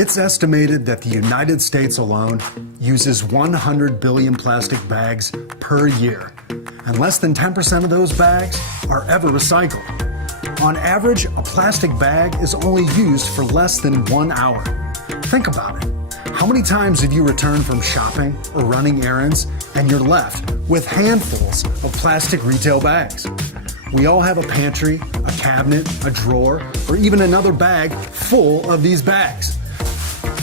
It's estimated that the United States alone uses 100 billion plastic bags per year, and less than 10% of those bags are ever recycled. On average, a plastic bag is only used for less than 1 hour. Think about it. How many times have you returned from shopping or running errands and you're left with handfuls of plastic retail bags? We all have a pantry, a cabinet, a drawer, or even another bag full of these bags.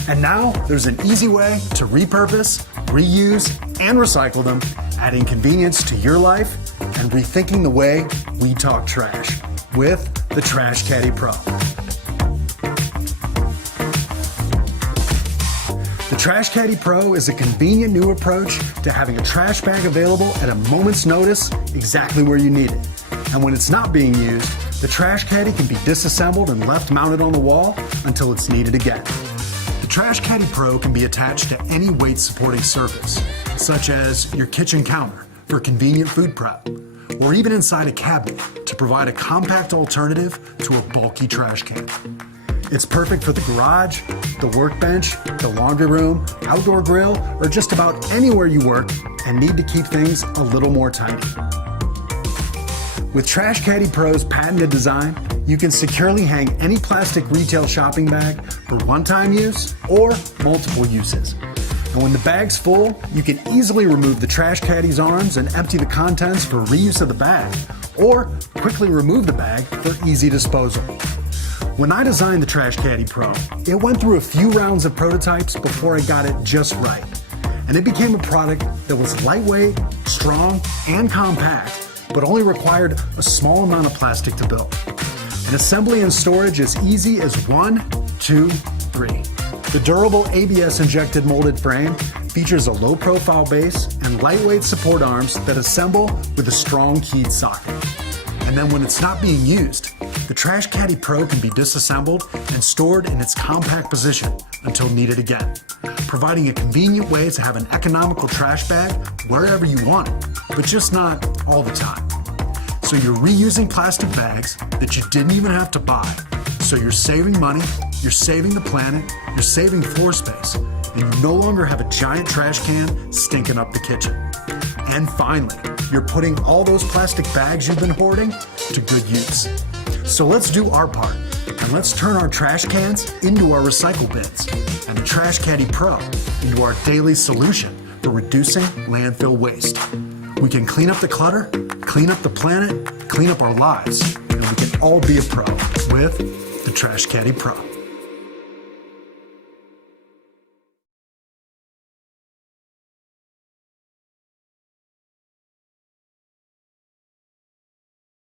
And now there's an easy way to repurpose, reuse, and recycle them, adding convenience to your life and rethinking the way we talk trash with the Trash Caddy PRO. The Trash Caddy PRO is a convenient new approach to having a trash bag available at a moment's notice exactly where you need it. And when it's not being used, the trash caddy can be disassembled and left mounted on the wall until it's needed again. The Trash Caddy PRO can be attached to any weight-supporting surface, such as your kitchen counter for convenient food prep, or even inside a cabinet to provide a compact alternative to a bulky trash can. It's perfect for the garage, the workbench, the laundry room, outdoor grill, or just about anywhere you work and need to keep things a little more tidy. With Trash Caddy PRO's patented design, you can securely hang any plastic retail shopping bag for one-time use or multiple uses. And when the bag's full, you can easily remove the trash caddy's arms and empty the contents for reuse of the bag, or quickly remove the bag for easy disposal. When I designed the Trash Caddy PRO, it went through a few rounds of prototypes before I got it just right. And it became a product that was lightweight, strong, and compact, but only required a small amount of plastic to build. And assembly and storage as easy as 1, 2, 3. The durable ABS injected molded frame features a low profile base and lightweight support arms that assemble with a strong keyed socket. And then when it's not being used, the Trash Caddy PRO can be disassembled and stored in its compact position until needed again, providing a convenient way to have an economical trash bag wherever you want it, but just not all the time. So you're reusing plastic bags that you didn't even have to buy. So you're saving money, you're saving the planet, you're saving floor space, and you no longer have a giant trash can stinking up the kitchen. And finally, you're putting all those plastic bags you've been hoarding to good use. So let's do our part, and let's turn our trash cans into our recycle bins, and the Trash Caddy PRO into our daily solution for reducing landfill waste. We can clean up the clutter, clean up the planet, clean up our lives, and we can all be a pro with the Trash Caddy PRO.